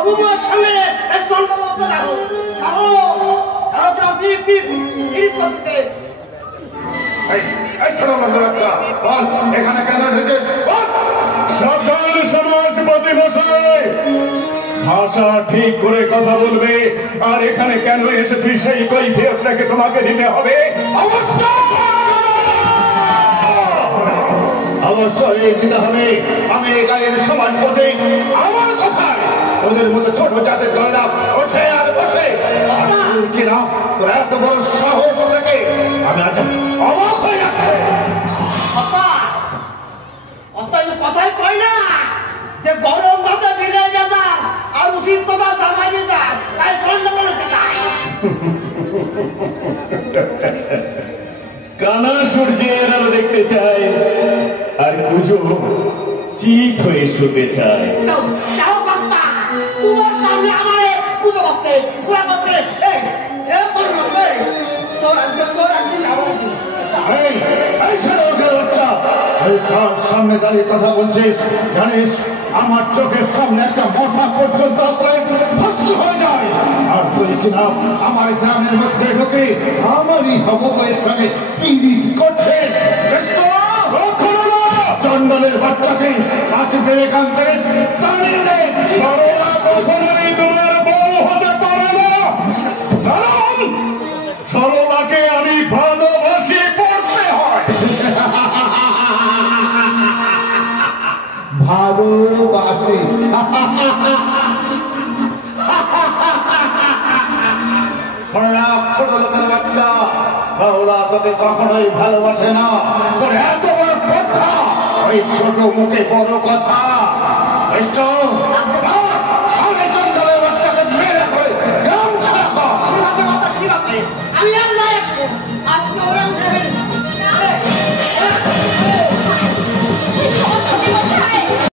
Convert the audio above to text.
অভিমান সামনে এই সন্তান মতো রাখো রাখো রাখো টিপ টিপ ইরিট করতেছে। এই শোনো বাচ্চা, বল এখানে কেন এসেছিস? সাবধান সমাজপতি মশাই, ভাষা ঠিক করে কথা বলবে। আর এখানে কেন এসেছি সেই কৈফিয়তটাকে তোমাকে দিতে হবে। অবশ্যই দিতে হবে। আমি এই গায়ের সমাজপতি, আমার কথায় ওদের মতো ছোট জাতের দলেরা ওঠে আর বসে। কিনা তোর এত বড় সাহস থেকে আমি আজ অবাক হয়ে যাচ্ছে। কথাই কই না যে গরম ভাতে মিলে যান আর উচিত কথা জামাই যান, তাই ঠান্ডা বলেছে কানা সূর্যের আলো দেখতে চাই আর পুজো চিত হয়ে শুতে চায়। তোমার সামনে আমার পুজো করছে পুরা করছে সামনে দাঁড়িয়ে কথা বলছিস, জানিস আমার চোখের সামনে একটা মশা পর্যন্ত হয়ে যায়। আর তুই কিনা আমার গ্রামের মধ্যে ঢুকে আমারই হবয়ের সঙ্গে পীড়িত করছিস। চন্ডালের বাচ্চাকে আজ বেড়ে কান থেকে দাঁড়িয়ে দেয়। সরলা কখনোই তোমার বউ হতে পারে না, কারণ সরলাকে আমি ভালোবাসি পড়তে হয়। ভালোবাসি ছোট লোকের বাচ্চা, বাউলা তোকে কখনোই ভালোবাসে না। তোর এত বড় কথা, ওই ছোট মুখে বড় কথা। জঙ্গলের বাচ্চাকে মেরে করে গ্রাম ছাড়া কর। ঠিক আছে ঠিক আছে, আমি আর নাই আজকে ওরা